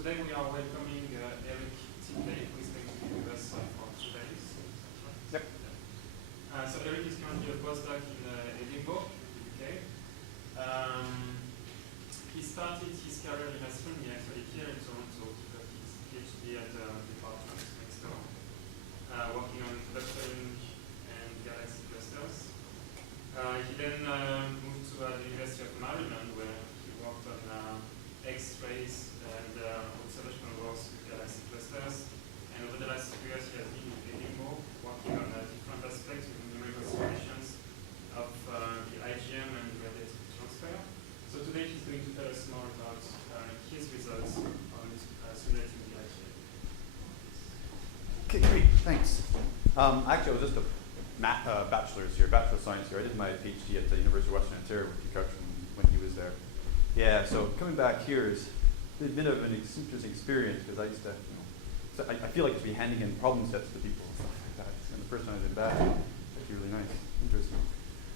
today we are welcoming Eric Tittley, who is going to be with us for 2 days. Yep. So Eric is currently a postdoc in Edinburgh, UK. He started his career in astronomy actually here in Toronto. He got his PhD at the department next door, working on clustering and galaxy clusters. He then moved to the University of Maryland, where he worked on X-rays and observational works with galaxy clusters. And over the last 2 years, he has been in Edinburgh, working on different aspects with numerical simulations of the IGM and radiative transfer. So today he's going to tell us more about his results on simulating the IGM. Okay, great, thanks. Actually, I was just a bachelor's of science here. I did my PhD at the University of Western Ontario with construction when he was there. Yeah, so coming back here is a bit of an interesting experience because I used to, so I feel like to be handing in problem sets to people and stuff like that. And the first time I did that, it's actually really nice, interesting.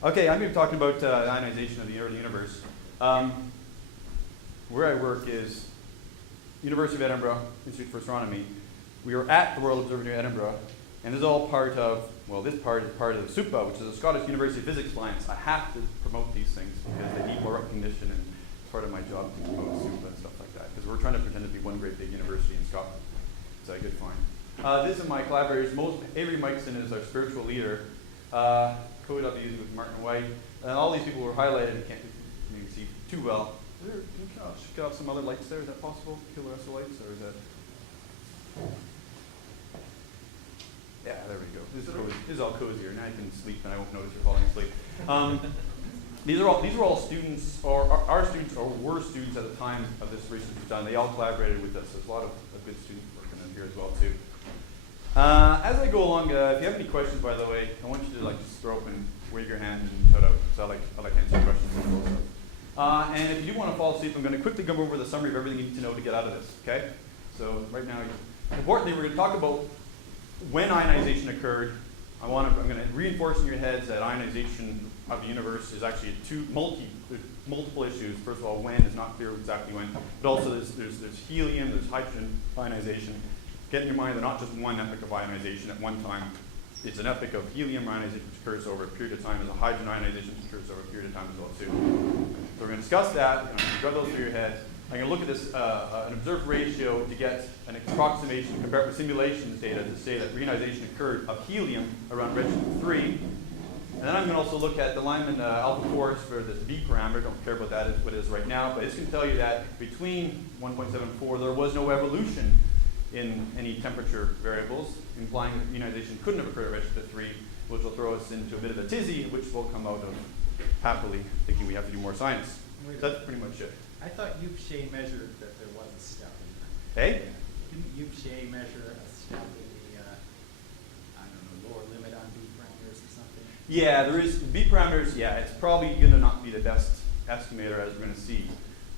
Okay, I'm going to be talking about ionization of the early universe. Where I work is University of Edinburgh, Institute for Astronomy. We are at the Royal Observatory in Edinburgh, and this is all part of, well, this part is part of the SUPA, which is the Scottish University Physics Alliance. I have to promote these things because they need more recognition, and it's part of my job to promote SUPA and stuff like that, because we're trying to pretend to be one great big university in Scotland. So good find. This is my collaborators. Avery Mikeson is our spiritual leader. Co-W's with Martin White. And all these people were highlighted. I can't maybe see too well. Can you get off some other lights there? Is that possible? Kill the rest of the lights? Or is that... Yeah, there we go. This is all cozier. Now you can sleep and I won't notice you're falling asleep. These are all students, or our students, or were students at the time of this research was done. They all collaborated with us. There's a lot of good students working in here as well too. As I go along, if you have any questions, by the way, I want you to just throw up and wave your hand and shout out. So I like answering questions. And if you do want to fall asleep, I'm going to quickly go over the summary of everything you need to know to get out of this. Okay? So right now, importantly, we're going to talk about when ionization occurred. I'm going to reinforce in your heads that ionization of the universe is actually multiple issues. First of all, when is not clear exactly when, but also there's helium, there's hydrogen ionization. Get in your mind that not just one epoch of ionization at one time. It's an epoch of helium ionization which occurs over a period of time, and a hydrogen ionization which occurs over a period of time as well too. So we're going to discuss that. I'm going to rub those through your head. I'm going to look at this an observed ratio to get an approximation compared with simulations data to say that reionization occurred of helium around redshift 3. And then I'm going to also look at the Lyman alpha force for this B parameter. Don't care about that, what it is right now, but it's going to tell you that between 1.74 there was no evolution in any temperature variables, implying that reionization couldn't have occurred at redshift 3, which will throw us into a bit of a tizzy, which will come out of happily thinking we have to do more science. So that's pretty much it. I thought Upshea measured that there was a step in there. Hey? Didn't Upshea measure a step in the, lower limit on B parameters or something? Yeah, there is. B parameters, yeah, it's probably going to not be the best estimator as we're going to see.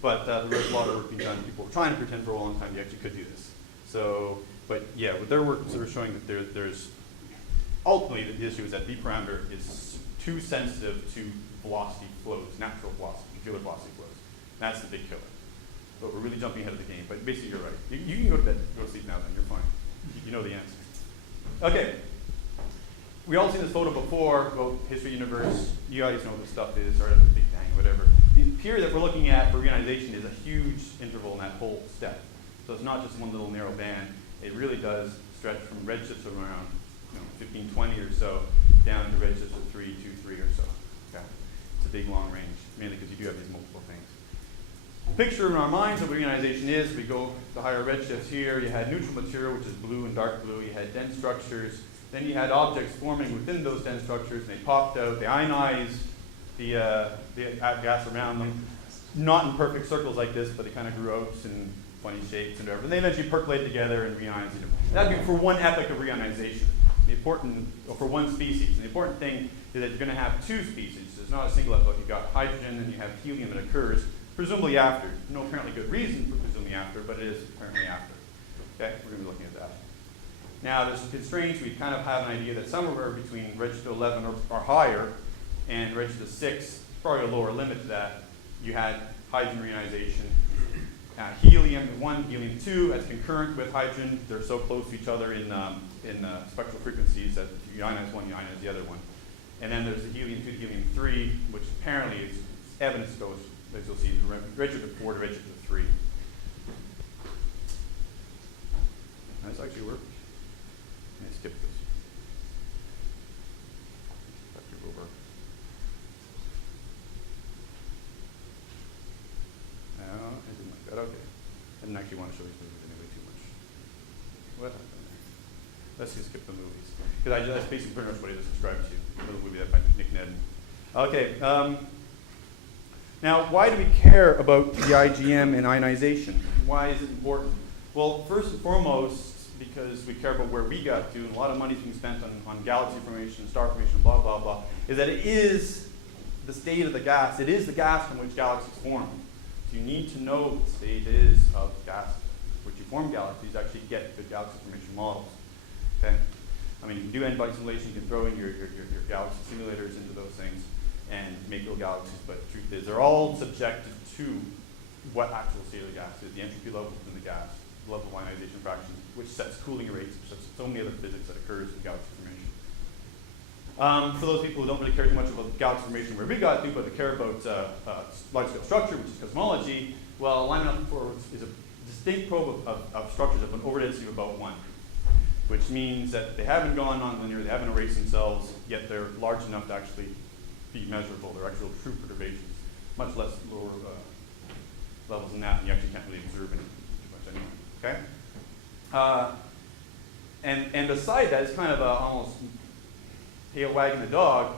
But there was a lot of work being done. People were trying to pretend for a long time you actually could do this. So, but yeah, with their work sort of showing that there's, ultimately the issue is that B parameter is too sensitive to velocity flows, natural velocity, computer velocity flows. That's the big killer. But we're really jumping ahead of the game. But basically, you're right. You can go to bed, go to sleep now. Then you're fine. You know the answer. Okay. We all seen this photo before about history of the universe. You guys know what this stuff is, or the Big Bang, whatever. The period that we're looking at for reionization is a huge interval in that whole step. So it's not just one little narrow band. It really does stretch from redshifts of around 1520 or so down to redshifts of 323 or so. Okay. It's a big long range, mainly because you do have these multiple things. Picture in our minds of what reionization is. We go to higher redshifts here. You had neutral material, which is blue and dark blue. You had dense structures. Then you had objects forming within those dense structures, and they popped out. They ionized the gas around them. Not in perfect circles like this, but they kind of grew out in funny shapes and whatever. And they eventually percolated together and reionized them. That'd be for one epoch of reionization. For one species. And the important thing is that you're going to have two species. There's not a single epoch. You've got hydrogen and you have helium that occurs presumably after. No apparently good reason for presumably after, but it is apparently after. Okay, we're going to be looking at that. Now, there's some constraints. We kind of have an idea that somewhere between redshift 11 or higher and redshift 6, probably a lower limit to that, you had hydrogen reionization. Helium helium-1, helium-2, that's concurrent with hydrogen. They're so close to each other in spectral frequencies that you ionize one, you ionize the other one. And then there's the helium-2 to helium-3, which apparently is evidence goes, as you'll see, redshift of 4 to redshift of 3. Does this actually work? Let me skip this. Dr. Wilbur. No, I didn't like that. Okay. I didn't actually want to show these movies anyway too much. What happened there? Let's just skip the movies. Because that's basically pretty much what he just described to you. The movie that by Nick Ned. Okay. Now, why do we care about the IGM and ionization? Why is it important? Well, first and foremost, because we care about where we got to, and a lot of money is being spent on galaxy formation, star formation, blah, blah, blah, is that it is the state of the gas. It is the gas from which galaxies form. So you need to know what the state is of gas which you form galaxies, actually get good galaxy formation models. Okay? I mean, you can do n-byte simulation, you can throw in your galaxy simulators into those things and make little galaxies, but the truth is they're all subjected to what actual state of the gas is, the entropy level within the gas, the level of ionization fraction, which sets cooling rates, which sets so many other physics that occurs in galaxy formation. For those people who don't really care too much about galaxy formation where we got to, but they care about large-scale structure, which is cosmology, well, Lyman-4 is a distinct probe of structures of an overdensity of about 1, which means that they haven't gone nonlinear, they haven't erased themselves, yet they're large enough to actually be measurable. They're actual true perturbations, much less lower levels than that, and you actually can't really observe it too much anyway. Okay? And beside that, it's kind of almost tail wagging the dog.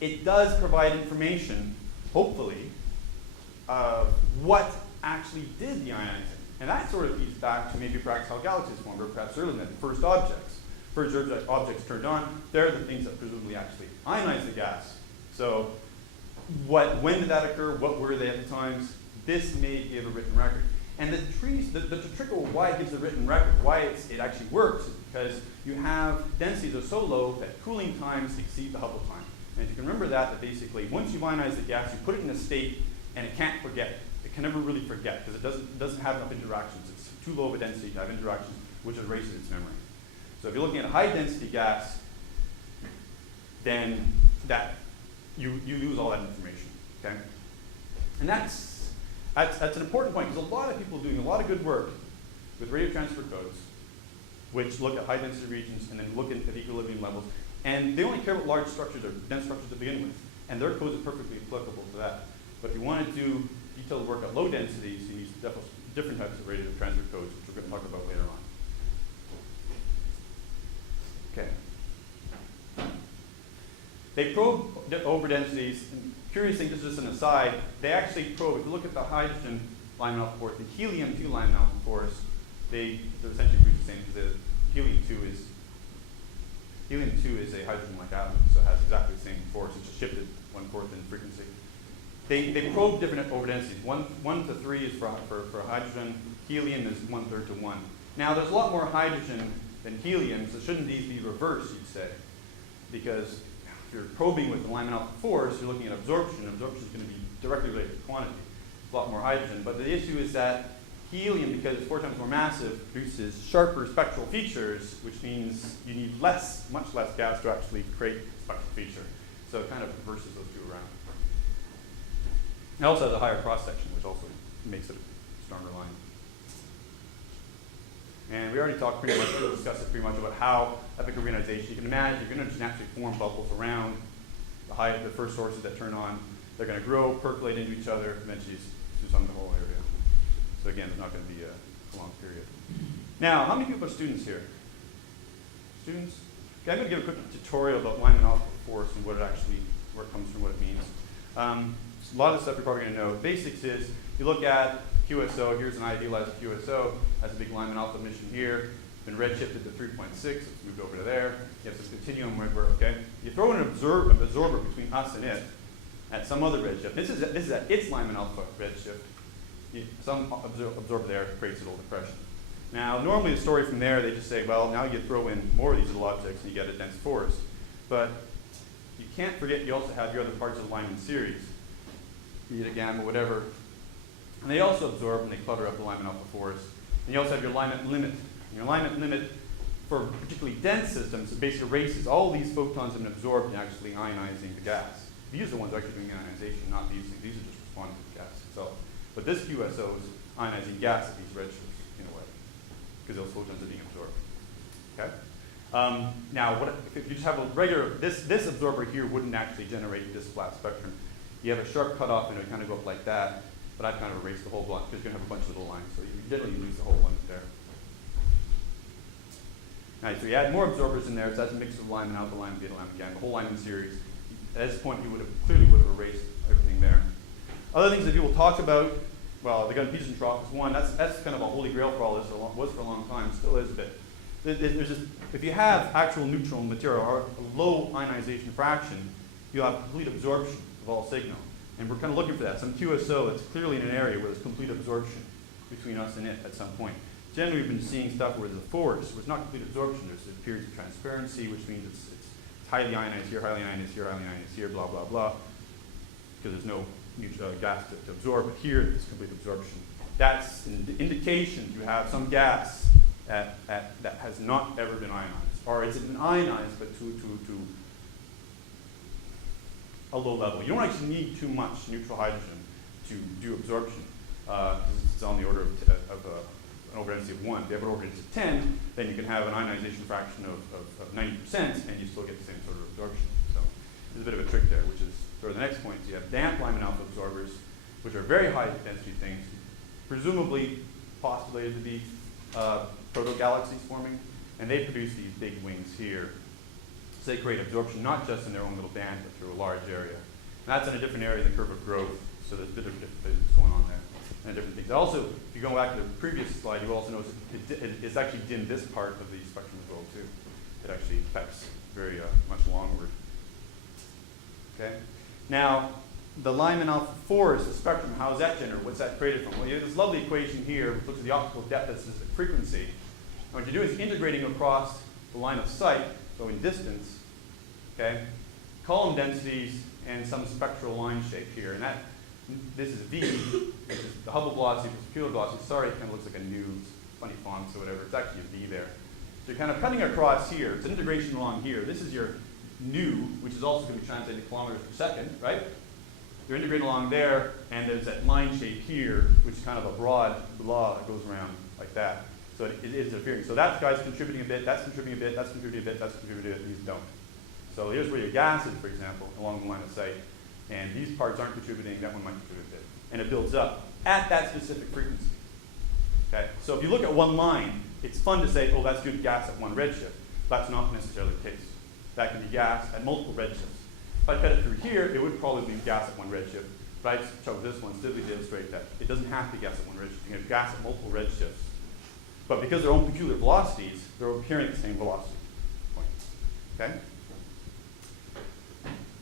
It does provide information, hopefully, of what actually did the ionizing. And that sort of feeds back to maybe perhaps how galaxies formed, or perhaps earlier than the first objects. First objects turned on, they're the things that presumably actually ionize the gas. So when did that occur? What were they at the times? This may give a written record. And the trick of why it gives a written record, why it actually works, is because you have densities that are so low that cooling times exceed the Hubble time. And if you can remember that basically once you've ionized the gas, you put it in a state and it can't forget. It can never really forget because it doesn't have enough interactions. It's too low of a density to have interactions which erases its memory. So if you're looking at a high density gas, then you lose all that information. Okay? And that's an important point because a lot of people are doing a lot of good work with radio transfer codes, which look at high density regions and then look at equilibrium levels, and they only care about large structures or dense structures to begin with, and their codes are perfectly applicable to that. But if you want to do detailed work at low densities, you need different types of radio transfer codes, which we're going to talk about later on. Okay. They probe over densities. And curious thing, just as an aside, they actually probe. If you look at the hydrogen Lyman alpha force, the helium-2 Lyman alpha force, they're essentially produce the same because the helium-2 is a hydrogen-like atom, so it has exactly the same force. It's just shifted 1/4 in frequency. They probe different overdensities. 1 to 3 is for hydrogen. Helium is 1/3 to 1. Now, there's a lot more hydrogen than helium, so shouldn't these be reversed, you'd say? Because if you're probing with the Lyman alpha force, you're looking at absorption. Absorption is going to be directly related to quantity. It's a lot more hydrogen. But the issue is that helium, because it's 4 times more massive, produces sharper spectral features, which means you need much less gas to actually create a spectral feature. So it kind of reverses those two around. It also has a higher cross-section, which also makes it a stronger line. And we already talked pretty much, discussed it pretty much about how epic organization. You can imagine you're going to just naturally form bubbles around the first sources that turn on. They're going to grow, percolate into each other, eventually to some of the whole area. So again, there's not going to be a long period. Now, how many people are students here? Students? Okay, I'm going to give a quick tutorial about Lyman alpha force and where it comes from, what it means. A lot of stuff you're probably going to know. Basics is, you look at QSO, here's an idealized QSO, has a big Lyman alpha emission here, been redshifted to 3.6, it's moved over to there. You have this continuum where, okay, you throw in an absorber between us and it at some other redshift. This is at its Lyman alpha redshift. Some absorber there creates a little depression. Now, normally the story from there, they just say, well, now you throw in more of these little objects and you get a dense forest. But you can't forget you also have your other parts of the Lyman series, be it a gamma, whatever, And they also absorb and they clutter up the Lyman alpha forest. And you also have your Lyman limit. And your Lyman limit for particularly dense systems, it basically erases all these photons that have been absorbed and actually ionizing the gas. These are the ones actually doing ionization, not these things. These are just responding to the gas itself. But this QSO is ionizing gas at these redshifts in a way, because those photons are being absorbed. Okay? Now, if you just have a regular, this absorber here wouldn't actually generate this flat spectrum. You have a sharp cutoff and it would kind of go up like that, but I've kind of erased the whole block because you're going to have a bunch of little lines, so you generally lose the whole limit there. Nice, so you add more absorbers in there, so that's a mix of Lyman alpha, Lyman beta, Lyman gamma, the whole Lyman series. At this point, you clearly would have erased everything there. Other things that people talk about, well, the Gunn-Peterson trough is one. That's kind of a holy grail for all this, was for a long time, still is a bit. There's just, if you have actual neutron material or a low ionization fraction, you'll have complete absorption of all signal. And we're kind of looking for that. Some QSO that's clearly in an area where there's complete absorption between us and it at some point. Generally, we've been seeing stuff where there's a forest, where it's not complete absorption. There's periods of transparency, which means it's highly ionized here, highly ionized here, highly ionized here, blah, blah, blah, because there's no gas to absorb. But here, it's complete absorption. That's an indication you have some gas that has not ever been ionized. Or it's been ionized, but to a low level. You don't actually need too much neutral hydrogen to do absorption, because it's on the order of an over density of 1. If you have an over density of 10, then you can have an ionization fraction of 90%, and you still get the same sort of absorption. So there's a bit of a trick there, which is sort of the next point. So you have damp Lyman alpha absorbers, which are very high density things, presumably postulated to be proto-galaxies forming, and they produce these big wings here. So they create absorption not just in their own little band, but through a large area. And that's in a different area in the curve of growth, so there's a bit of different things going on there. And different things. Also, if you go back to the previous slide, you also notice it's actually dimmed this part of the spectrum as well too. It actually affects very much longward. Okay. Now, the Lyman alpha forest, the spectrum, how is that generated? What's that created from? Well, you have this lovely equation here, which looks at the optical depth at specific frequency. And what you're doing is integrating across the line of sight, so in distance, okay, column densities and some spectral line shape here, and that. This is V, which is the Hubble velocity plus peculiar velocity. Sorry, it kind of looks like a news, funny fonts or whatever. It's actually a V there. So you're kind of cutting across here. It's an integration along here. This is your nu, which is also going to be translated to kilometers per second, right? You're integrating along there, and there's that line shape here, which is kind of a broad blah that goes around like that. So it is interfering. So that guy's contributing a bit, that's contributing a bit, that's contributing a bit, that's contributing a bit, these don't. So here's where your gas is, for example, along the line of sight. And these parts aren't contributing, that one might contribute a bit. And it builds up at that specific frequency. Okay? So if you look at one line, it's fun to say, oh, that's good gas at one redshift. That's not necessarily the case. That can be gas at multiple redshifts. If I cut it through here, it would probably be gas at one redshift. But I just chose this one simply to illustrate that it doesn't have to be gas at one redshift. You can have gas at multiple redshifts. But because they're own peculiar velocities, they're appearing at the same velocity point. Okay?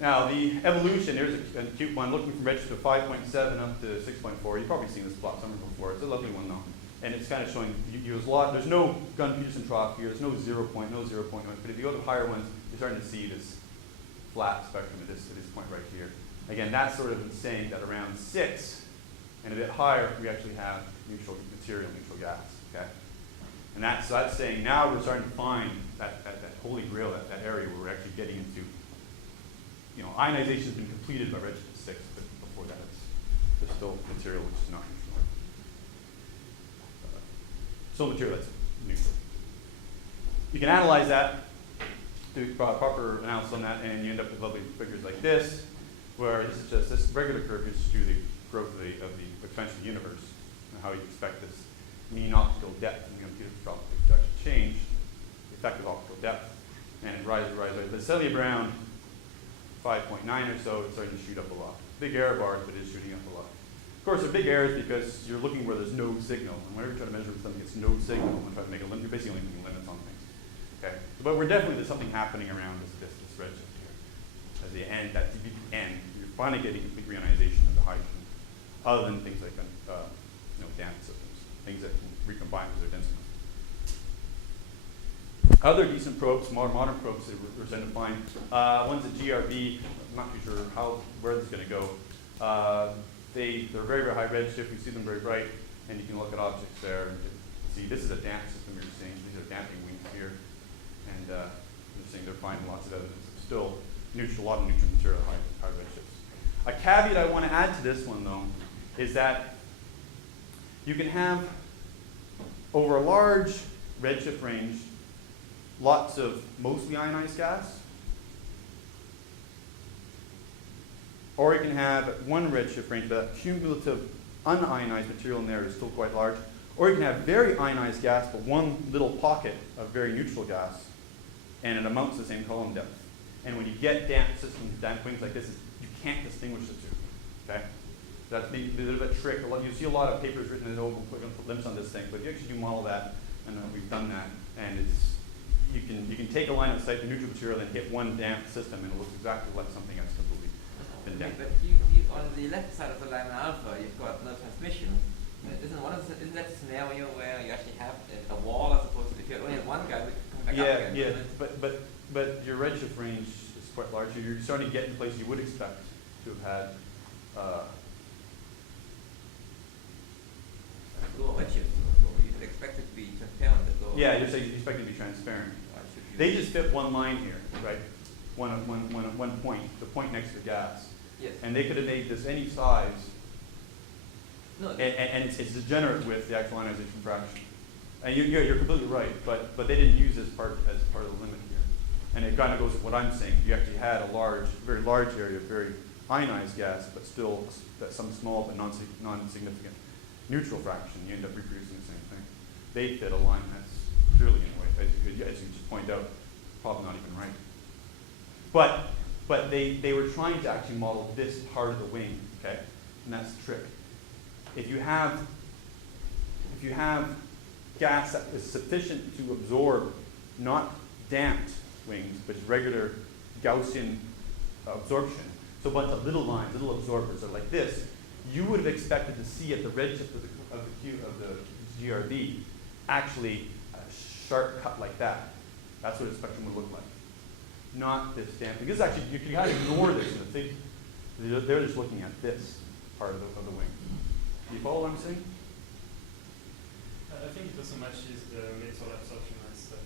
Now, the evolution, there's a cute one looking from redshift of 5.7 up to 6.4. You've probably seen this plot somewhere before. It's a lovely one, though. And it's kind of showing you use a lot. There's no Gunn-Peterson trough here. There's no 0 point, no 0 point. But if you go to higher ones, you're starting to see this flat spectrum at this point right here. Again, that's sort of saying that around 6 and a bit higher, we actually have neutral material, neutral gas. Okay? And that's saying now we're starting to find that holy grail, that area where we're actually getting into. You know, ionization has been completed by redshift 6, but before that, there's still material which is not neutral. Still material that's neutral. You can analyze that, do proper analysis on that, and you end up with lovely figures like this, where this is just this regular curve is just the growth of the expansion of the universe, and how you expect this mean optical depth in the computer to actually change the effective optical depth, and it rises. But suddenly around 5.9 or so, it's starting to shoot up a lot. Big error bars, but it is shooting up a lot. Of course, they're big errors because you're looking where there's no signal. And whenever you try to measure something that's no signal, and try to make a limit, you're basically only putting limits on things. Okay? But we're definitely, there's something happening around this redshift here. At the end, that end, you're finally getting complete reionization of the hydrogen, other than things like damp systems, things that can recombine with their density. Other decent probes, modern probes that we're starting to find. One's a GRB. I'm not too sure where this is going to go. they're very, very high redshift. You see them very bright, and you can look at objects there and see this is a damp system you're seeing. These are damping wings here, and you're seeing they're finding lots of evidence of still neutral, a lot of neutral material at high redshifts. A caveat I want to add to this one, though, is that you can have, over a large redshift range, lots of mostly ionized gas, or you can have one redshift range, but cumulative unionized material in there is still quite large, or you can have very ionized gas, but one little pocket of very neutral gas, and it amounts to the same column depth. And when you get damp systems, damp wings like this, you can't distinguish the two. Okay? That's a bit of a trick. You see a lot of papers written in we're going to put limits on this thing, but you actually do model that, and we've done that, and it's you can take a line of sight to neutral material and hit one damp system, and it looks exactly like something that's completely been damped. But you on the left side of the line alpha, you've got no transmission. Isn't that a scenario where you actually have a wall as opposed to if you only have one guy, we come back up again? Yeah, but your redshift range is quite large. You're starting to get to places you would expect to have had. Lower redshift, so you'd expect it to be transparent. Yeah, you're saying you expect it to be transparent. They just fit one line here, right? One point, the point next to the gas. Yes. And they could have made this any size. No, and it's degenerate with the actual ionization fraction. And you're completely right, but they didn't use this part as part of the limit here. And it kind of goes with what I'm saying. You actually had a very large area of very ionized gas, but still some small but non-significant neutral fraction. You end up reproducing the same thing. They fit a line that's clearly, in a way, as you just point out, probably not even right. But they were trying to actually model this part of the wing, okay? And that's the trick. If you have gas that is sufficient to absorb not damped wings, but regular Gaussian absorption, so a bunch of little lines, little absorbers are like this, you would have expected to see at the redshift of the GRB actually a sharp cut like that. That's what a spectrum would look like. Not this damping. This is actually, you can kind of ignore this. They're just looking at this part of the wing. Do you follow what I'm saying? I think it also matches the mid-solar absorption rates that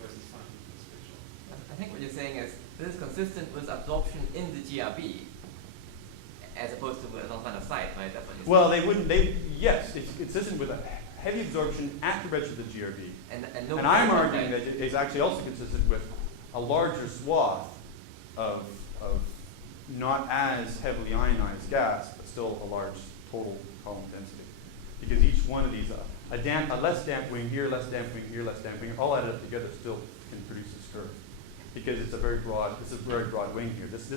was defined in this picture. I think what you're saying is this is consistent with absorption in the GRB as opposed to on line of sight, right? That's what you're saying. Well, yes, it's consistent with a heavy absorption at the redshift of the GRB. And I'm arguing that it is actually also consistent with a larger swath of not as heavily ionized gas, but still a large total column density. Because each one of these, a less damp wing here, less damp wing here, less damp wing, all added up together still can produce this curve. Because it's a very broad wing here. This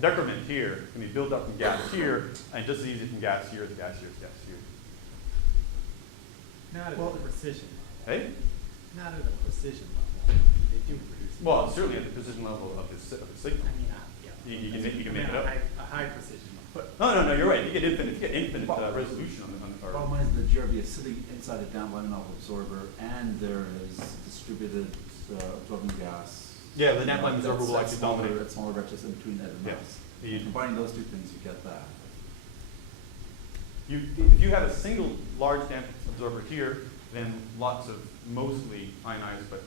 decrement here can be built up from gas here, and just as easy from gas here to gas here to gas here. Not at the precision level. Hey? Not at a precision level. They do produce. Well, certainly at the precision level of the signal. I mean, You can make it up. A high precision level. No, you're right. You get infinite resolution on the The problem is the GRB is sitting inside a down ionoff absorber, and there is distributed absorbing gas. Yeah, the damp line absorber will actually dominate. At smaller redshift in between that and Yeah. mass. Combining those two things, you get that. If you have a single large damp absorber here, then lots of mostly ionized but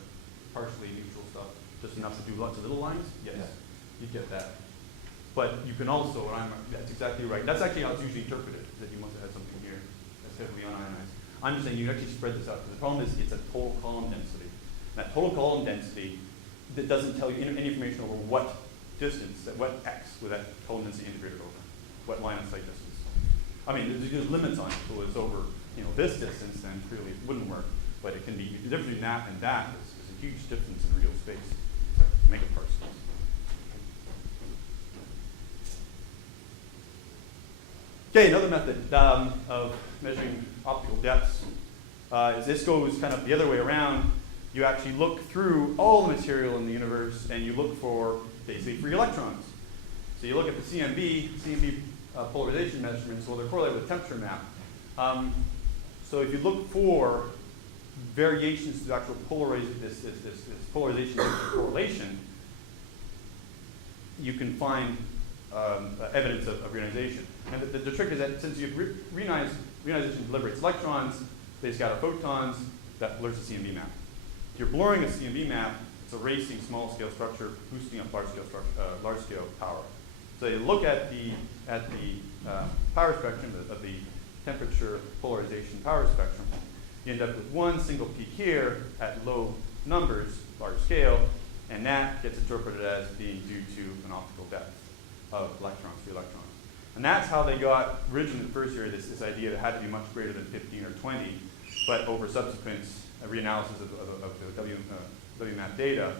partially neutral stuff, just enough to do lots of little lines, yes, Yeah. you get that. But you can also, that's exactly right. That's actually how it's usually interpreted, that you must have had something here that's heavily unionized. I'm just saying you actually spread this out. The problem is it's a total column density. That total column density that doesn't tell you any information over what distance, what x with that column density integrated over, what line of sight distance. I mean, there's limits on it. So it's over, this distance, then clearly it wouldn't work. But it can be, the difference between that and that is a huge difference in real space. It's like megaparsec. Okay, another method of measuring optical depths is this goes kind of the other way around. You actually look through all the material in the universe and you look for, basically, free electrons. So you look at the CMB polarization measurements, well, they're correlated with temperature map. So if you look for variations to the actual polarization correlation, you can find evidence of reionization. And the trick is that since you reionization deliberates electrons, they scatter photons, that blurs the CMB map. If you're blurring a CMB map, it's erasing small-scale structure, boosting up large-scale power. So you look at the power spectrum of the temperature polarization power spectrum. You end up with one single peak here at low numbers, large scale, and that gets interpreted as being due to an optical depth of electrons, free electrons. And that's how they got originally in the first year this idea that it had to be much greater than 15 or 20, but over subsequent reanalysis of the WMAP data,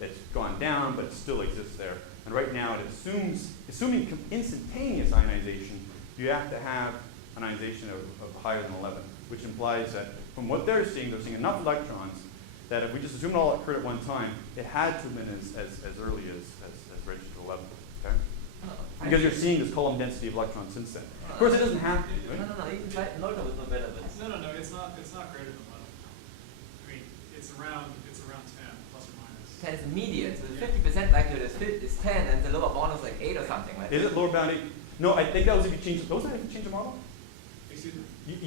it's gone down, but it still exists there. And right now it assumes, assuming instantaneous ionization, you have to have an ionization of higher than 11, which implies that from what they're seeing enough electrons that if we just assume it all occurred at one time, it had to have been as early as register 11, okay? Because you're seeing this column density of electrons since then. Of course, it doesn't have to. Right? No, you can try, no, it's no better, but. No, it's not greater than 11. I mean, it's around 10, plus or minus. 10 is the median, so the 50% likelihood is 10, and the lower bound is like 8 or something, right? Is it lower bound 8? No, I think that was if you change, was that if you change the model? Excuse me?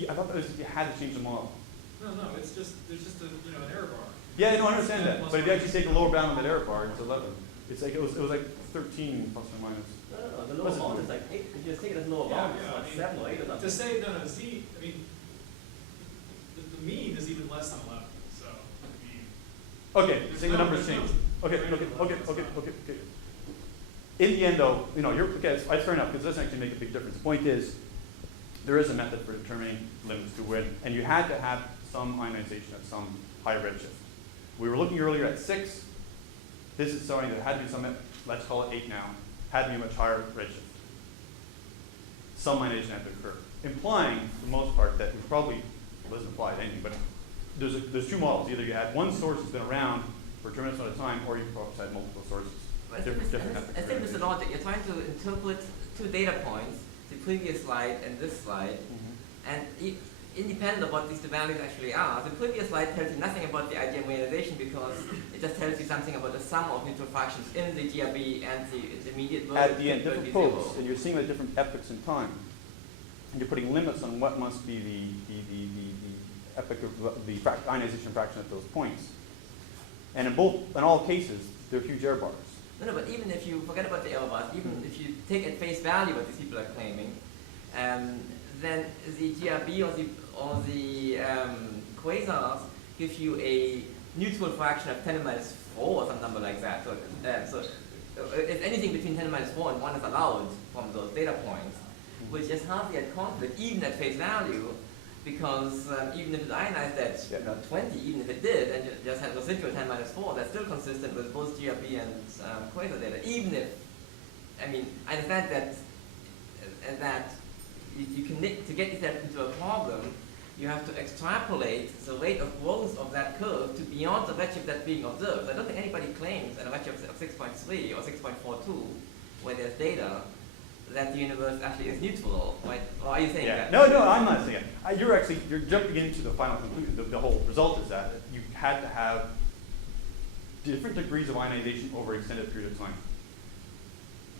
I thought that was if you had to change the model. No, it's just, there's just an error bar. Yeah, no, I understand that. But if you actually take the lower bound of that error bar, it's 11. It's like, it was like 13 plus or minus. No, the lower bound is like 8. If you just take it as lower bound, it's like 7 or 8 or something. To say, Z, I mean, the mean is even less than 11, so, I mean. Okay, say the numbers change. Okay. In the end, though, it's fair enough, because it doesn't actually make a big difference. The point is, there is a method for determining limits to when, and you had to have some ionization at some higher redshift. We were looking earlier at 6. This is showing that it had to be some, let's call it 8 now, had to be a much higher redshift. Some ionization had to occur, implying, for the most part, that it probably doesn't apply to anything, but there's two models. Either you had one source that's been around for a tremendous amount of time, or you perhaps had multiple sources. I think, Mr. Logic, you're trying to interpret 2 data points, the previous slide and this slide, and independent of what these values actually are. The previous slide tells you nothing about the IGM realization because it just tells you something about the sum of neutral fractions in the GRB and the immediate version. At the end, different poles, and you're seeing the different epochs in time. And you're putting limits on what must be the epoch of the ionization fraction at those points. And in all cases, there are huge error bars. No, but even if you forget about the error bars, even if you take at face value what these people are claiming, then the GRB or the quasars give you a neutral fraction of 10 to the minus 4 or some number like that. So if anything between 10 to the minus 4 and 1 is allowed from those data points, which is hardly at conflict, even at face value, because even if it ionized at 20, even if it did, and it just had residual 10 minus 4, that's still consistent with both GRB and quasar data. Even if, I mean, I understand that you can, to get that into a problem, you have to extrapolate the rate of growth of that curve to beyond the redshift that's being observed. I don't think anybody claims at a redshift of 6.3 or 6.42, where there's data, that the universe actually is neutral, right? Or are you saying that? No, I'm not saying it. You're jumping into the final conclusion. The whole result is that you had to have different degrees of ionization over an extended period of time.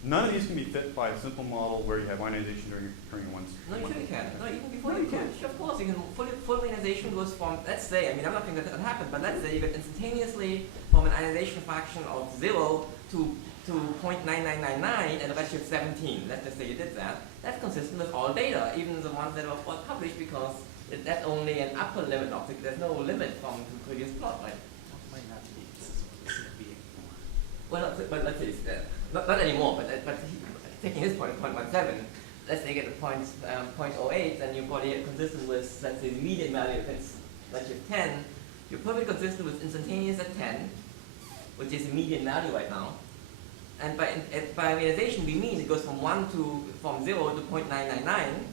None of these can be fit by a simple model where you have ionization occurring at once. No, you sure you can. No, even before you can. Sure, of course, you can. Full ionization goes from, let's say, I mean, I'm not saying that that happened, but let's say you get instantaneously from an ionization fraction of 0 to 0.9999 and a redshift 17. Let's just say you did that. That's consistent with all data, even the ones that were published, because that's only an upper limit of it. There's no limit from the previous plot, right? Might not be. This is a being. Well, but let's say not anymore. But taking his point, 0.17. Let's say you get a 0.08, then you're probably consistent with, let's say, the median value. If it's redshift 10, you're perfectly consistent with instantaneous at 10, which is the median value right now. And by ionization, we mean it goes from 0 to 0.999,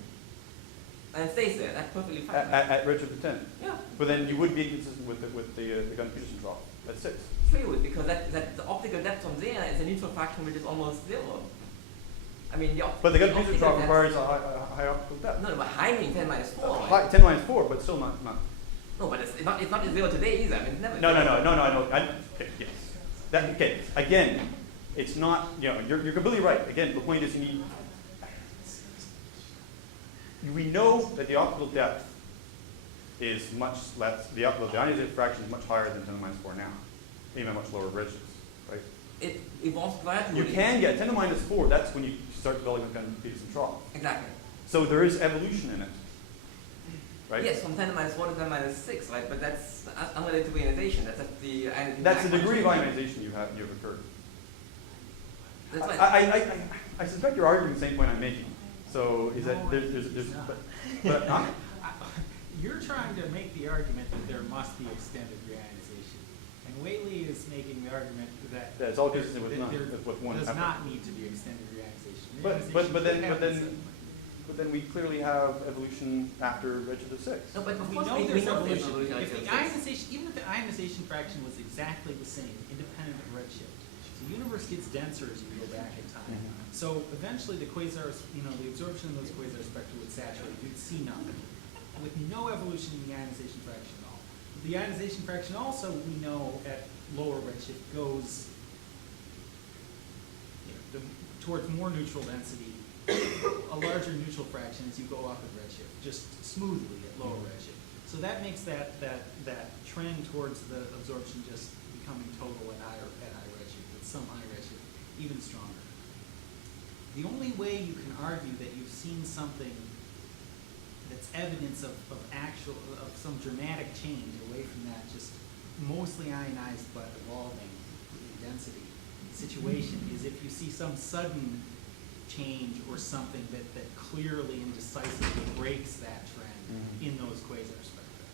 and it stays there. That's perfectly fine. At redshift 10. Yeah. But then you would be consistent with the Gunn-Peterson trough at 6. Sure you would, because that the optical depth from there is a neutral fraction which is almost 0. I mean, but the Gunn-Peterson trough requires a high optical depth. No, but high means 10 minus 4. High, 10 minus 4, but still not. No, but it's not 0 today either. I mean, it's never. No. Okay, yes. Again, it's not, you know, you're completely right. Again, the point is we know that the optical depth is much less, the ionization fraction is much higher than 10 to the minus 4 now, even at much lower redshifts, right? It evolves gradually. You can get 10 to the minus 4, that's when you start developing kind of Peterson trough. Exactly. So there is evolution in it, right? Yes, from 10 to minus 4 to 10 to minus 6, right? But that's unrelated to ionization. That's at the ionization. That's the degree of ionization you have occurred. That's right. I suspect you're arguing the same point I'm making. So is that there's but You're trying to make the argument that there must be extended reionization, and Whaley is making the argument that it's all consistent with there one does effort. not need to be extended reionization. But then we clearly have evolution after redshift of 6. No, but of We course know we there's know there's evolution. evolution. If the ionization, even if the ionization fraction was exactly the same, independent of redshift, the universe gets denser as you go back in time. Mhm. So eventually the quasars, the absorption of those quasar spectra would saturate. You'd see nothing, with no evolution in the ionization fraction at all. The ionization fraction also, we know, at lower redshift goes towards more neutral density, a larger neutral fraction as you go up in redshift, just smoothly at lower redshift. So that makes that trend towards the absorption just becoming total at high redshift, at some high redshift, even stronger. The only way you can argue that you've seen something that's evidence of some dramatic change away from that just mostly ionized but evolving in density situation is if you see some sudden change or something that clearly and decisively breaks that trend in those quasar spectra.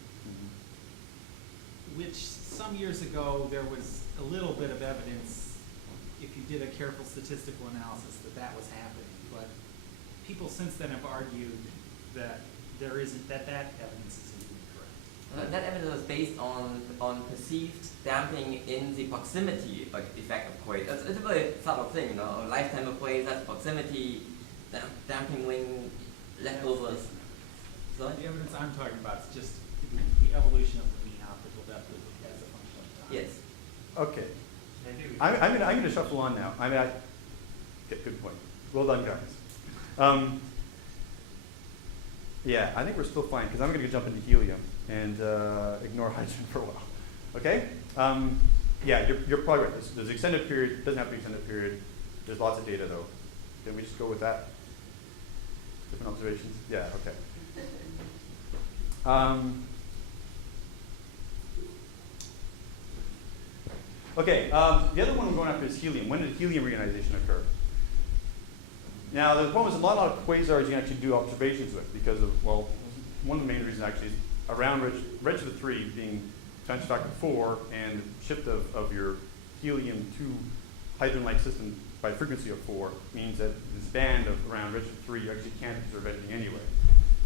Which some years ago there was a little bit of evidence, if you did a careful statistical analysis, that was happening. But people since then have argued that there isn't, that evidence isn't even correct. That evidence was based on perceived damping in the proximity effect of quasars. It's a very subtle thing, a lifetime of quasars, proximity, damping ring leftovers. So The evidence I'm talking about is just the evolution of the mean optical depth as a function of time. yes. Okay. I'm going to shuffle on now. Okay, good point. Well done, guys. Yeah, I think we're still fine because I'm going to jump into helium and ignore hydrogen for a while. Okay? Yeah, you're probably right. There's extended period. Doesn't have to be extended period. There's lots of data though. Can we just go with that? Different observations? Yeah. Okay. Okay, the other one we're going after is helium. When did helium reionization occur? Now, the problem is a lot of quasars you can actually do observations with because of, well, one of the main reasons actually is around redshift of 3 being transfer factor 4 and shift of your helium to hydrogen-like system by frequency of 4 means that this band of around redshift 3 you actually can't observe anything anyway.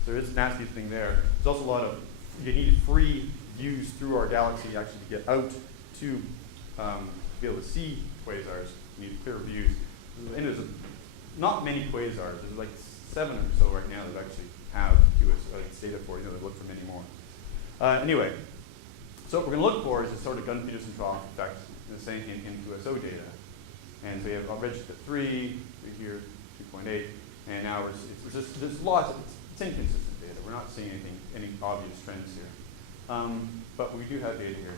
So there's a nasty thing there. There's also a lot of, you need free views through our galaxy actually to get out to be able to see quasars. You need clear views. And there's not many quasars. There's like 7 or so right now that actually have QS data for. They've looked for many more. Anyway, so what we're going to look for is this sort of Gunn-Peterson trough effect in the same in QSO data. And so we have redshift at 3 here, 2.8, and now there's lots of it's inconsistent data. We're not seeing any obvious trends here, but we do have data here.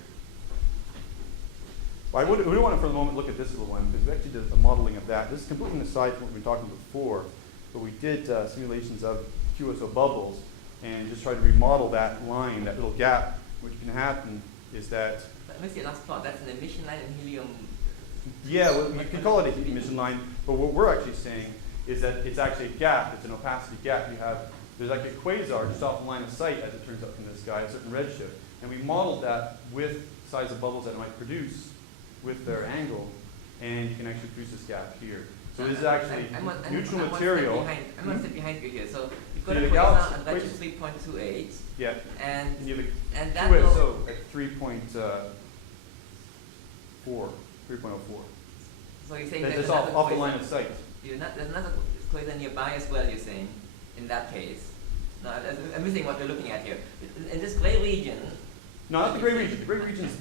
Well, we do want to, for the moment, look at this little one, because we actually did a modeling of that. This is completely aside from what we've been talking before, but we did simulations of QSO bubbles and just tried to remodel that line, that little gap. What can happen is that... Let me see last plot. That's an emission line in helium. Yeah, well, you can call it a emission line, but what we're actually saying is that it's actually a gap. It's an opacity gap. There's like a quasar just off the line of sight, as it turns out in the sky, a certain redshift. And we modeled that with size of bubbles that it might produce with their angle, and you can actually produce this gap here. So this is actually neutral material. I'm going to sit behind you here. So you've got Yeah, a the quasar at galaxy- redshift 3.28, Yeah. and And you have and a that will, QSO at 3.04. so you're saying That's there's just off the quasar- line of sight. There's another quasar nearby as well, you're saying, in that case. No, I'm missing what we're looking at here. In this gray region, No, not the gray region. The gray region is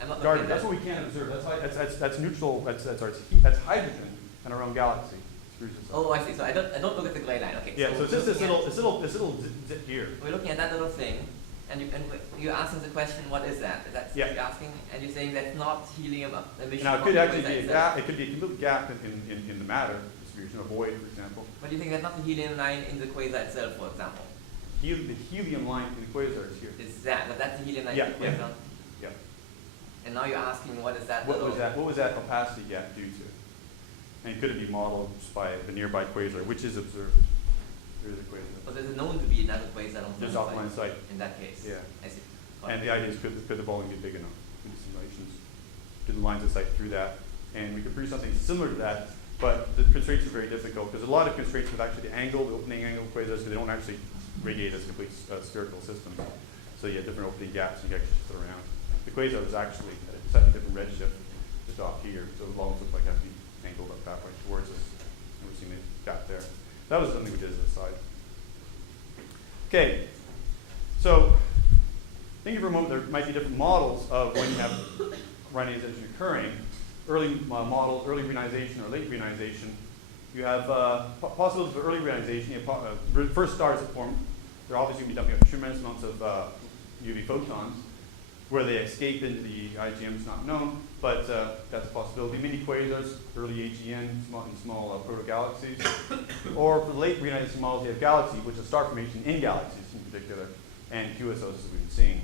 I'm not dark. looking at That's that. what we can't observe. That's neutral. That's hydrogen in our own galaxy. Screws us up. Oh, I see. So I don't look at the gray line. Okay. Yeah. So it's just this little zip here. We're looking at that little thing, and you're asking the question, what is that? That's Yeah. you're asking, and you're saying that's not helium emission. Now it from could the actually quasar be a itself. gap. It could be a complete gap in the matter distribution, a void, for example. But do you think there's not a helium line in the quasar itself, for example? The helium line in the quasar is here. Is that, but that's the helium line Yeah, in the yeah. quasar? Yeah. And now you're asking, what is that? What little- was that? What was that opacity gap due to? And could it be modeled by a nearby quasar, which is observed? There's a quasar. But there's known to be another quasar on There's the off line sight. in that case. Yeah. I see. And the idea is could the volume be big enough? Do the simulations, do the lines of sight through that, and we could produce something similar to that. But the constraints are very difficult because a lot of constraints with actually the angle, the opening angle of quasars, because they don't actually radiate as complete spherical systems. So you have different opening gaps and you can actually shift it around. The quasar is actually at a slightly different redshift, just off here, so it almost looks like it has to be angled up that way towards us. And we're seeing the gap there. That was something we did as a side. Okay, so thinking for a moment, there might be different models of when you have ionization occurring. Early model, early reionization or late reionization. You have possibilities of early reionization. You have first stars that form. They're obviously going to be dumping out tremendous amounts of UV photons. Where they escape into the IGM is not known, but that's a possibility. Mini quasars, early AGN, small protogalaxies. Or for the late reionization models, you have galaxy, which is star formation in galaxies in particular, and QSOs as we've been seeing.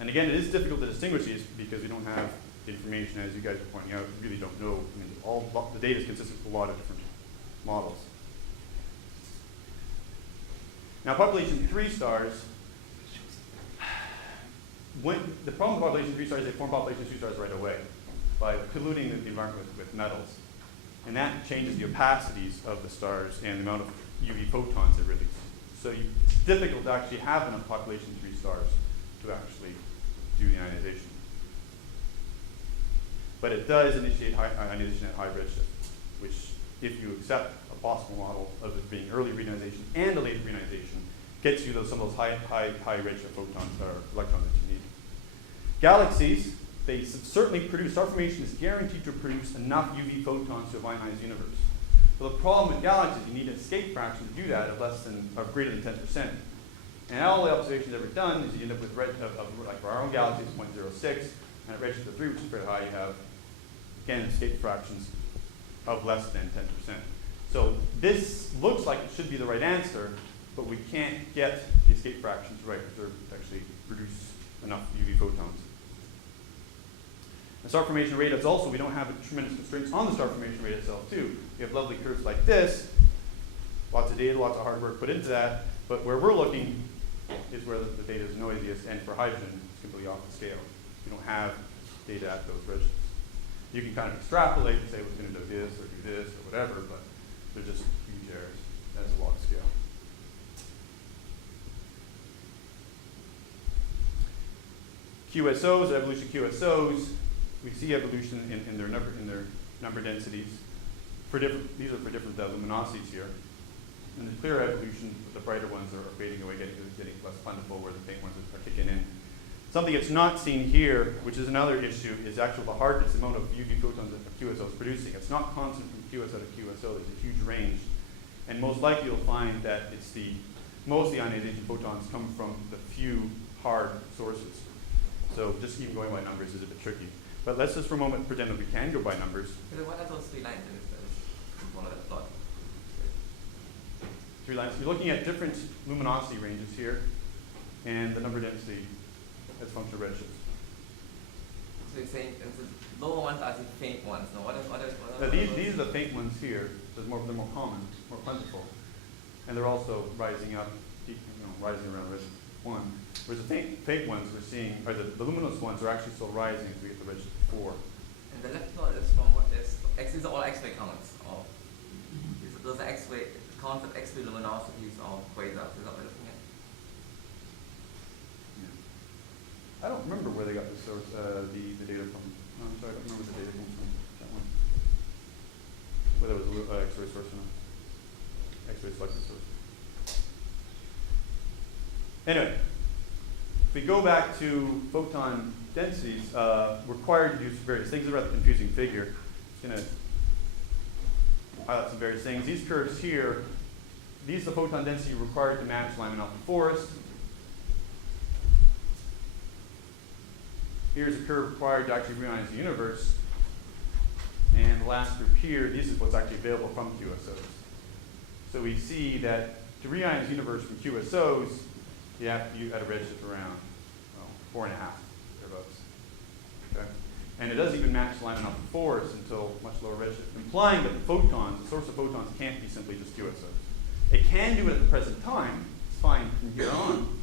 And again, it is difficult to distinguish these because we don't have information, as you guys are pointing out. We really don't know. I mean, the data is consistent with a lot of different models. Now, population 3 stars. The problem with population 3 stars, they form population 2 stars right away by polluting the environment with metals. And that changes the opacities of the stars and the amount of UV photons they release. So it's difficult to actually have enough population 3 stars to actually do the ionization. But it does initiate ionization at high redshift, which, if you accept a possible model of it being early reionization and a late reionization, gets you some of those high redshift photons or electrons that you need. Galaxies, they certainly produce, star formation is guaranteed to produce enough UV photons to have ionized universe. But the problem with galaxies, you need an escape fraction to do that of greater than 10%. And all the observations ever done is you end up with like for our own galaxy, it's 0.06, and at redshift of 3, which is very high, you have, again, escape fractions of less than 10%. So this looks like it should be the right answer, but we can't get the escape fractions right to actually produce enough UV photons. The star formation rate is also, we don't have tremendous constraints on the star formation rate itself too. We have lovely curves like this, lots of data, lots of hard work put into that, but where we're looking is where the data is noisiest, and for hydrogen, it's completely off the scale. We don't have data at those redshifts. You can kind of extrapolate and say we're going to do this or whatever, but they're just huge errors. That's a log scale. QSOs, evolution QSOs, we see evolution in their number densities. These are for different luminosities here. And the clear evolution, the brighter ones are fading away, getting less plentiful, where the faint ones are kicking in. Something that's not seen here, which is another issue, is actually the hardness, the amount of UV photons that the QSO is producing. It's not constant from QSO to QSO. There's a huge range. And most likely you'll find that most of the ionization photons come from the few hard sources. So just even going by numbers is a bit tricky. But let's just for a moment pretend that we can go by numbers. What are those 3 lines in this? One of the plot. 3 lines. You're looking at different luminosity ranges here, and the number density as a function of redshift. So you're saying the lower ones are the faint ones. No, what are These are the faint ones here. They're more common, more plentiful, and they're also rising up, rising around redshift 1. Whereas the faint ones we're seeing, or the luminous ones are actually still rising as we get to redshift 4. And the left plot is from what is? These are all X-ray counts. Those are X-ray counts of X-ray luminosities of quasars. Is that what we're looking at? I don't remember where they got the source, the data from. No, I'm sorry, I don't remember the data came from that one. Whether it was an X-ray source or not. X-ray selected source. Anyway, if we go back to photon densities, required to do various things. It's a rather confusing figure. Just going to highlight some various things. These curves here, these are the photon density required to match Lyman alpha forest. Here's a curve required to actually reionize the universe. And the last group here, this is what's actually available from QSOs. So we see that to reionize the universe from QSOs, you have to at a redshift around 4.5 thereabouts. Okay? And it doesn't even match Lyman alpha forest until much lower redshift, implying that the photons, the source of photons, can't be simply just QSOs. It can do it at the present time. It's fine from here on.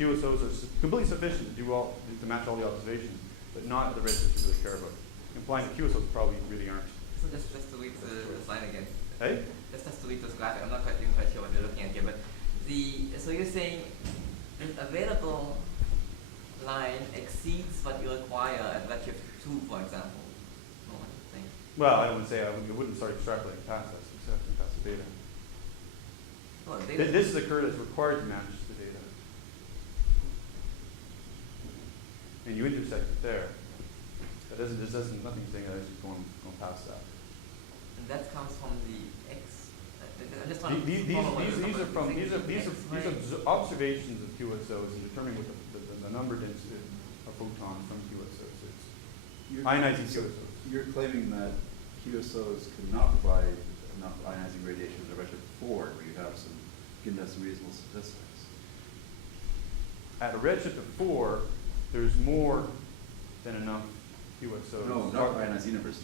QSOs are completely sufficient to match all the observations, but not at the redshift we really care about. Implying that QSOs probably really aren't. So just to read the slide again. Hey? Just to read this graphic. I'm not even quite sure what you're looking at here, but so you're saying the available line exceeds what you require at redshift 2, for example. No, what do you think? Well, I don't want to say I wouldn't start extrapolating past that, except past the data. Well, the data This is a curve that's required to match the data. And you intersect it there. This doesn't nothing saying that it's just going past that. and that comes from the X. I'm just trying to These follow what you're are talking from about. these are observations of QSOs and determining what the number density of photons from QSOs is. Ionizing QSOs. You're claiming that QSOs cannot provide enough ionizing radiation at a redshift 4, where you have some, given us some reasonable statistics. At a redshift of 4, there's more than enough QSOs. No, not ionized universe.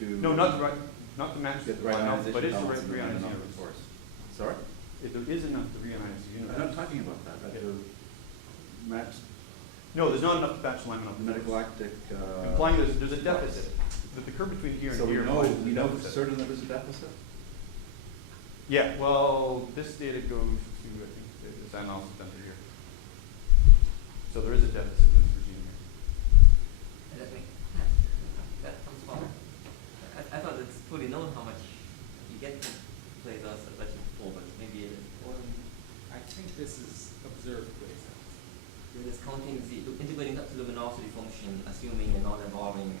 No, not to match Get the the right enough, ionization but it's the balance right and the right reionize amount of universe. force. Sorry? If there is enough to reionize the universe. I'm not talking about that. Okay. The match, No, there's not enough to match Lyman alpha. metagalactic. Implying there's a deficit. That the curve between here and So we here know implies for a deficit. certain that there's a deficit. Yeah, well, this data goes to, I think, this analysis done here. So there is a deficit in this regime here. And that comes from. I thought it's fully known how much you get from quasars at redshift 4, but maybe I think this is observed quasars. you're just counting integrating that to the luminosity function, assuming a non-evolving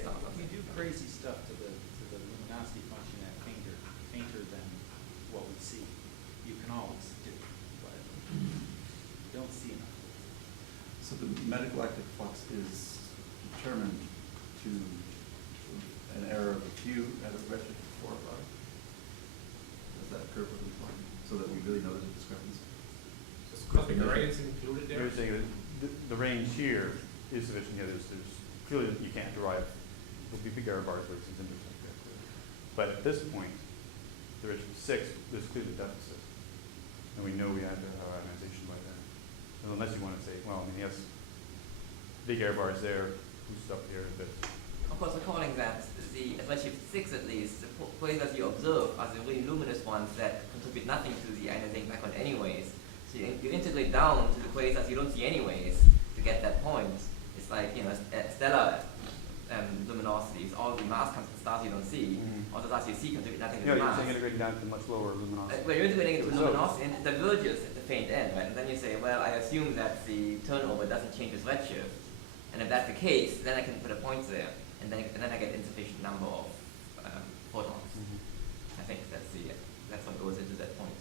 star. We do crazy stuff to the luminosity function at fainter than what we see. You can always do, but you don't see enough. So the metagalactic flux is determined to an error of a few at a redshift 4 or 5. Does that curve would imply? So that we really know there's a discrepancy. Just cosmic array is included there. You're saying that the range here is sufficient. Yeah, there's clearly you can't derive. There'll be big error bars where it's intersect there. But at this point, the redshift 6, there's clearly a deficit. And we know we had to have ionization by then. So unless you want to say, well, I mean, yes, big error bars there, boosted up here a bit. Of course, recalling that at redshift 6 at least, the quasars you observe are the really luminous ones that contribute nothing to the ionizing background anyways. So you integrate down to the quasars you don't see anyways to get that point. It's like, stellar luminosities, all the mass comes from stars you don't see, all the stars you see contribute nothing to Yeah, the you're mass. saying integrating down to much lower luminosity. Well, you're integrating it to So- luminosity and it diverges at the faint end, right? And then you say, well, I assume that the turnover doesn't change with redshift. And if that's the case, then I can put a point there. And then I get insufficient number of photons. I think that's what goes into that point.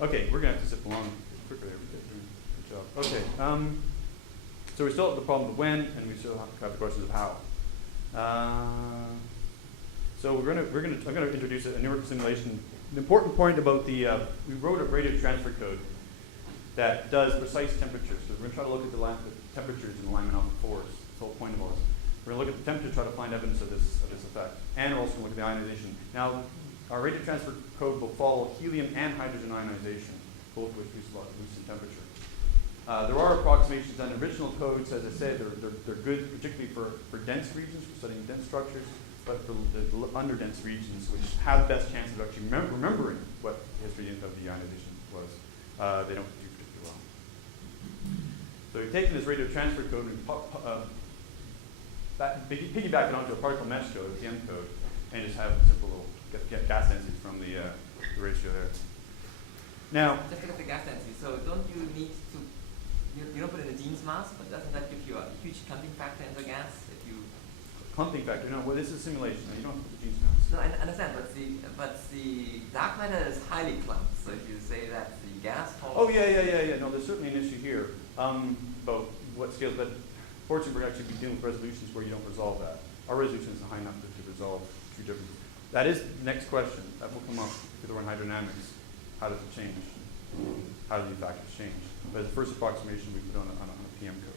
Okay, we're going to have to zip along quickly. Good job. Okay, so we still have the problem of when, and we still have the questions of how. So I'm going to introduce a numerical simulation. The important point about we wrote a radiative transfer code that does precise temperatures. So we're going to try to look at the temperatures in the Lyman alpha force. That's the whole point of all this. We're going to look at the temperature to try to find evidence of this effect. And we're also going to look at the ionization. Now, our radiative transfer code will follow helium and hydrogen ionization, both which produce a lot of boost in temperature. There are approximations on original codes, as I said, they're good, particularly for dense regions, for studying dense structures, but for the underdense regions, which have the best chance of actually remembering what the history of the ionization was, they don't do particularly well. So we've taken this radiative transfer code and piggyback it onto a particle mesh code, the M code, and just have a simple little get gas density from the ratio there. Now, Just look at the gas density. So don't you need to, you don't put in the Jeans mass, but doesn't that give you a huge clumping factor in the gas if you? clumping factor, no, well, this is simulation. You don't have to put the Jeans mass. No, I understand, but the dark matter is highly clumped. So if you say that the gas falls. Oh, yeah. No, there's certainly an issue here about what scales, but fortunately, we're actually dealing with resolutions where you don't resolve that. Our resolution is high enough to resolve true differences. That is the next question. That will come up if we're in hydrodynamics. How does it change? How do these factors change? But as a first approximation, we put on a PM code.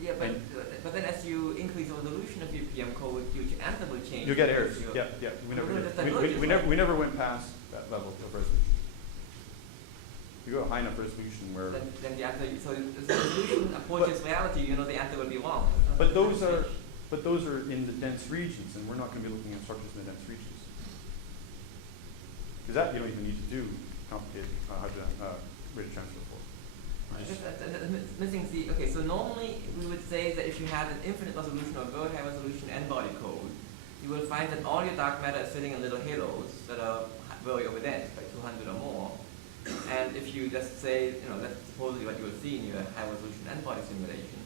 Yeah, but then as you increase the resolution of your PM code, your answer will change. You get errors. because Yeah. We No, never went past that level of resolution. You go to high enough resolution where. Then the answer, so if the resolution approaches reality, you know the answer will be wrong. But those are in the dense regions, and we're not going to be looking at structures in the dense regions. Because that you don't even need to do complicated rate of transfer for. Missing the, okay, so normally we would say that if you have an infinite resolution or very high resolution n-body code, you will find that all your dark matter is sitting in little halos that are very overdense, by 200 or more. And if you just say, that's supposedly what you will see in your high resolution n-body simulation.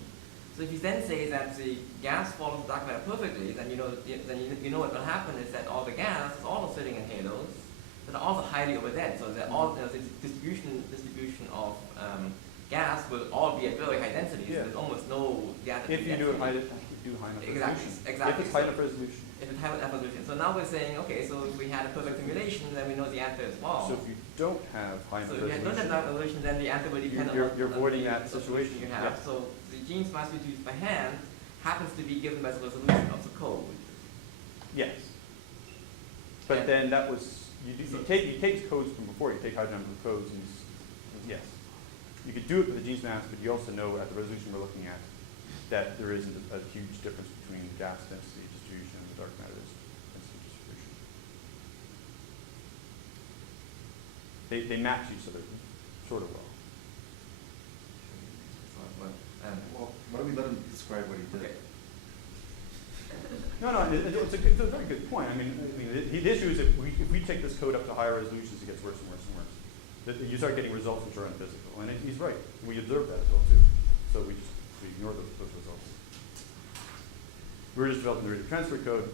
So if you then say that the gas follows the dark matter perfectly, then you know what will happen is that all the gas is also sitting in halos that are also highly overdense. So they're all, the distribution of gas will all be at very high densities. Yeah. There's almost no gas. If you do high enough resolution. Exactly. If it's high enough resolution. If it's high enough resolution. So now we're saying, okay, so if we had a perfect simulation, then we know the answer is wrong. So if you don't have high enough So if you don't have enough resolution, then the answer will depend you're on avoiding the that situation. you have. Yeah. So the genes mass you use by hand happens to be given by the resolution of the code. Yes. But then that was you take codes from before. You take hydrodynamic codes and yes, you could do it with the Jeans mass, but you also know at the resolution we're looking at that there isn't a huge difference between the gas density distribution and the dark matter density distribution. They match each other sort of well. Well, why don't we let him describe what he did? Okay. No, it's a very good point. I mean, the issue is if we take this code up to higher resolutions, it gets worse and worse and worse. You start getting results which are unphysical, and he's right. We observe that as well too. So we ignore those results. We're just developing the rate of transfer code,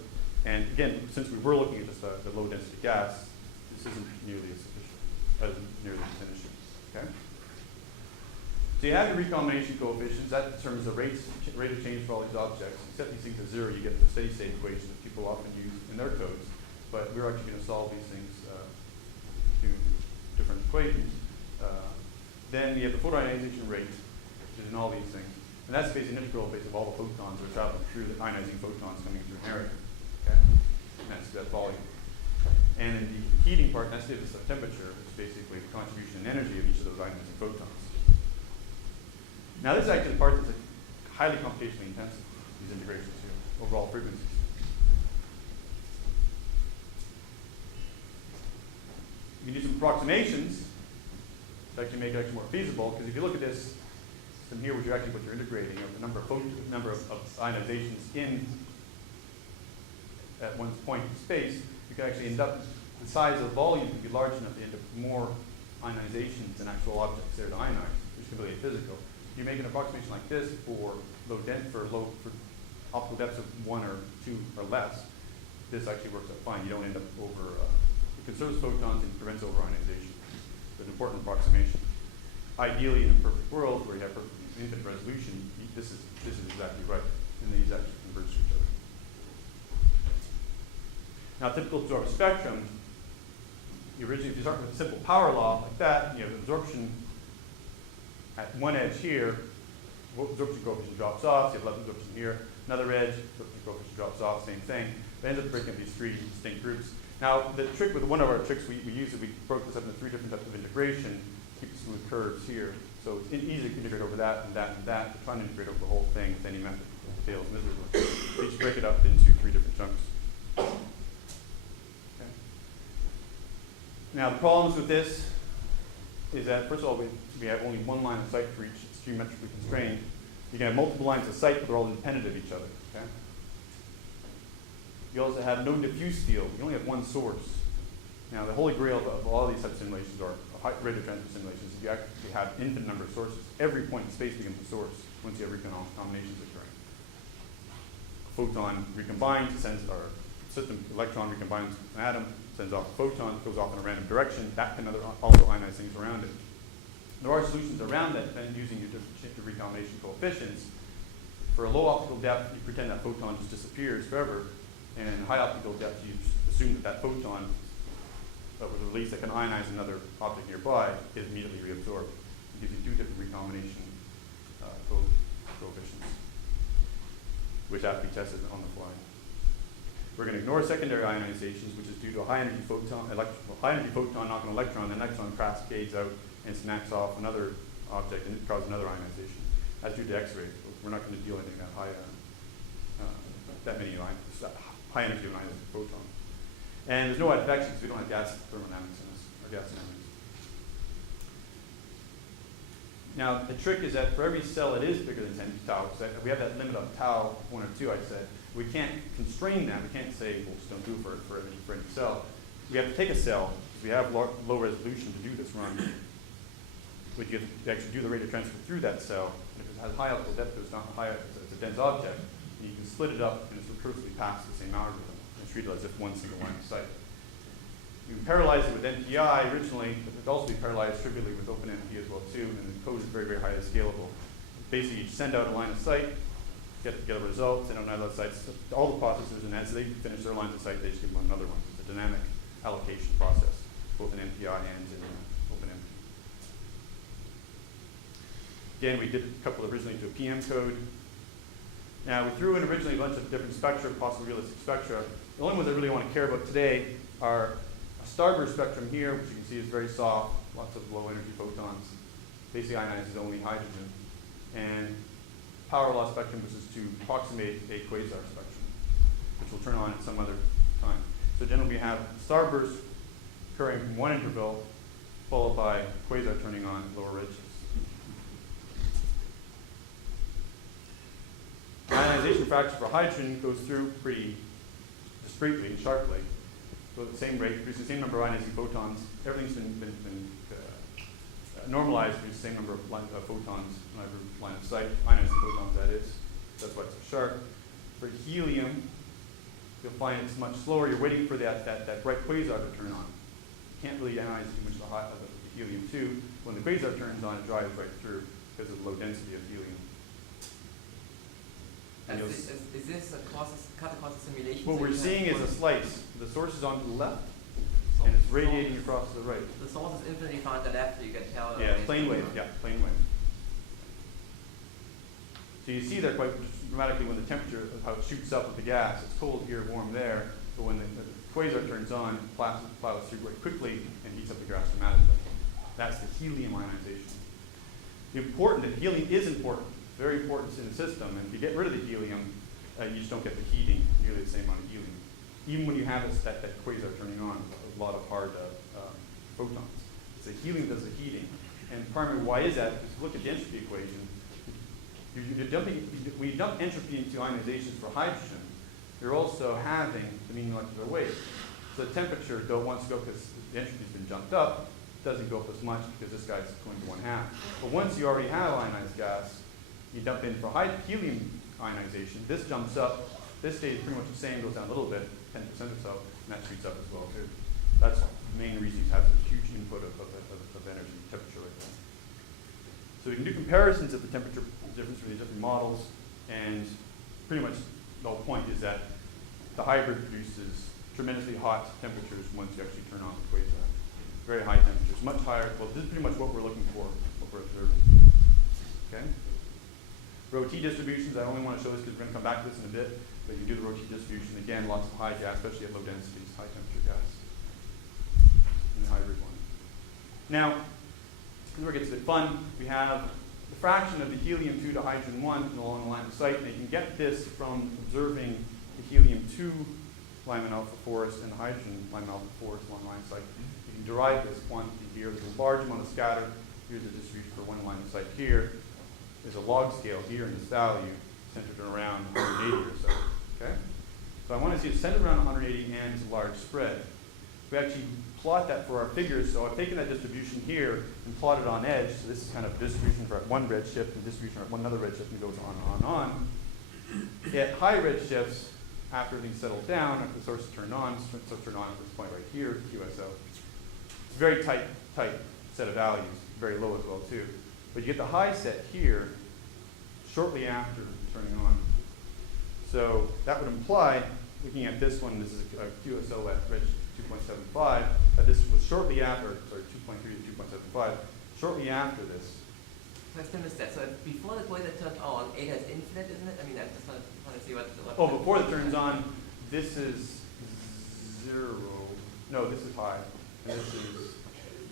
and again, since we were looking at just the low density gas, this isn't nearly as sufficient, nearly as an issue. Okay. So you have your recombination coefficients. That determines the rate of change for all these objects. Set these things to zero, you get the steady state equation that people often use in their codes. But we're actually going to solve these things through different equations. Then you have the photoionization rate, which is in all these things. And that's basically an integral base of all the photons that are traveling through, the ionizing photons coming through an area. Okay? And that's that volume. And in the heating part, that's the temperature, which is basically the contribution in energy of each of those ionizing photons. Now this is actually the part that's highly computationally intensive, these integrations here, overall frequencies. You can do some approximations to actually make it actually more feasible, because if you look at this system here, which you're actually what you're integrating, of the number of ionizations in at one point in space, you can actually end up, the size of the volume can be large enough to end up with more ionizations than actual objects there to ionize, which is completely physical. You make an approximation like this for for optical depths of 1 or 2 or less. This actually works out fine. You don't end up over. It conserves photons and prevents overionization. It's an important approximation. Ideally, in a perfect world where you have perfect infinite resolution, this is exactly right, and these actually converge to each other. Now, typical absorption spectrum. If you start with a simple power law like that, you have absorption at one edge here, absorption coefficient drops off, so you have less absorption here. Another edge, absorption coefficient drops off, same thing. It ends up breaking up these three distinct groups. Now, the trick with one of our tricks we used, we broke this up into 3 different types of integration, keep smooth curves here. So it's easy to integrate over that and that and that. But trying to integrate over the whole thing with any method fails miserably. So you just break it up into 3 different chunks. Okay. Now, the problems with this is that, first of all, we have only one line of sight for each. It's geometrically constrained. You can have multiple lines of sight, but they're all independent of each other. Okay? You also have no diffuse field. You only have one source. Now, the holy grail of all these types of simulations are radio transfer simulations. If you actually have infinite number of sources, every point in space becomes a source once you have recombinations occurring. A photon recombines, sends our system electron recombines with an atom, sends off a photon, goes off in a random direction. That can also ionize things around it. There are solutions around that and using your different recombination coefficients. For a low optical depth, you pretend that photon just disappears forever, and in high optical depth, you assume that that photon that was released that can ionize another object nearby is immediately reabsorbed. It gives you two different recombination coefficients, which have to be tested on the fly. We're going to ignore secondary ionizations, which is due to a high energy photon knocking an electron, the electron cascades out and smacks off another object and it causes another ionization. That's due to X-rays. We're not going to deal with anything that high, high energy ionizing photon. And there's no advection because we don't have gas thermodynamics in this, or gas dynamics. Now, the trick is that for every cell that is bigger than 10 tau, so we have that limit of tau 1 or 2, I said. We can't constrain that. We can't say, well, just don't do it for any cell. We have to take a cell, because we have low resolution to do this run. We can actually do the rate of transfer through that cell. And if it has high optical depth, it's not high, it's a dense object. And you can split it up, and it's recursively passed the same algorithm. And treat it as if one single line of sight. You can parallelize it with NPI originally, but it could also be parallelized trivially with OpenMP as well too, and the code is very, very highly scalable. Basically, you send out a line of sight, get a result, send out another site. All the processors, and as they finish their lines of sight, they just give one another one. It's a dynamic allocation process, both in NPI and in OpenMP. Again, we did a couple originally to a PM code. Now, we threw in originally a bunch of different spectra, possible realistic spectra. The only ones I really want to care about today are a starburst spectrum here, which you can see is very soft, lots of low energy photons. Basically ionizes only hydrogen. And power law spectrum, which is to approximate a quasar spectrum, which will turn on at some other time. So generally we have starburst occurring from one interval, followed by quasar turning on at lower redshifts. Ionization fraction for hydrogen goes through pretty discretely and sharply. So at the same rate, produces the same number of ionizing photons. Everything's been normalized to produce the same number of photons in every line of sight, ionizing photons that is. That's why it's so sharp. For helium, you'll find it's much slower. You're waiting for that bright quasar to turn on. You can't really ionize too much of the helium-2. When the quasar turns on, it drives right through because of the low density of helium. Is this a kata-kata simulation? What we're seeing is a slice. The source is on to the left, and it's radiating across to the right. The source is infinitely far to the left, so you can tell. Yeah, plane wave. Yeah, plane wave. So you see there quite dramatically when the temperature of how it shoots up with the gas. It's cold here, warm there. But when the quasar turns on, it plows through very quickly and heats up the gas dramatically. That's the helium ionization. The helium is important. Very important in the system, and if you get rid of the helium, you just don't get the heating nearly the same amount of helium. Even when you have that quasar turning on, a lot of hard photons. It's the helium does the heating. And primarily, why is that? Because look at the entropy equation. When you dump entropy into ionizations for hydrogen, you're also having the mean molecular weight. So the temperature wants to go because the entropy's been jumped up, doesn't go up as much because this guy's going to 1/2. But once you already have ionized gas, you dump in for helium ionization, this jumps up, this stays pretty much the same, goes down a little bit, 10% or so, and that shoots up as well too. That's the main reason you have this huge input of energy, temperature right there. So we can do comparisons of the temperature difference between the different models, and pretty much the whole point is that the hybrid produces tremendously hot temperatures once you actually turn on the quasar. Very high temperatures, much higher. Well, this is pretty much what we're looking for, what we're observing. Okay? Rho-T distributions, I only want to show this because we're going to come back to this in a bit, but you do the Rho-T distribution, again, lots of high gas, especially at low densities, high temperature gas in the hybrid one. Now, this is where it gets a bit fun. We have the fraction of the helium-2 to hydrogen-1 along the line of sight, and you can get this from observing the helium-2 Lyman alpha forest and the hydrogen Lyman alpha forest along the line of sight. You can derive this quantity here. There's a large amount of scatter. Here's the distribution for one line of sight here. There's a log scale here in this value centered around 180 or so. Okay? So I want to see it centered around 180 and it's a large spread. we actually plot that for our figures. So I've taken that distribution here and plotted on edge. So this is kind of distribution for one redshift and distribution for one another redshift, and it goes on and on. At high redshifts, after everything settled down, after the source is turned on, so turned on at this point right here, QSO. It's a very tight set of values, very low as well too. But you get the high set here shortly after turning on. So that would imply, looking at this one, this is a QSO at redshift 2.75, that this was shortly after, sorry, 2.3 to 2.75, shortly after this. Question is that, so before the quasar turned on, eta is infinite, isn't it? I mean, I just want to see what Oh, before it turns on, this is 0. No, this is high. And this is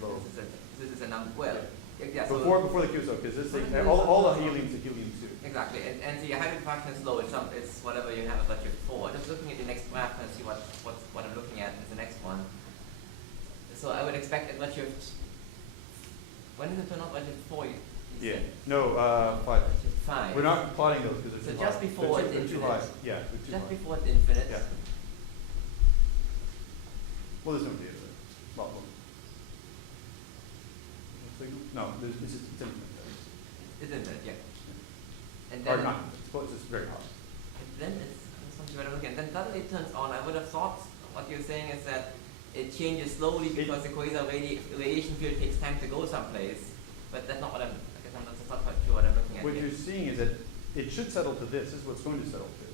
low. This is a number, well, yeah, so Before the QSO, because this thing, all the helium's a helium-2. exactly, and the hydrogen fraction is low, it's whatever you have as redshift 4. Just looking at the next graph and see what I'm looking at is the next one. So I would expect at redshift, when does it turn on? Redshift 4? You Yeah. said? No, 5. Redshift 5. We're not plotting those because they're So too just high. before they're it's too high. infinite. Yeah, they're too Just high. before it's infinite. Yeah. Well, there's no data there. Well, no, it's infinite. It's infinite, yeah. And Or then, not, it's just very hot. then it's something better looking. Then suddenly it turns on. I would have thought what you're saying is that it changes slowly because the quasar radiation field takes time to go someplace. But that's not what I'm just not quite sure what I'm looking at What here. you're seeing is that it should settle to this. This is what's going to settle to.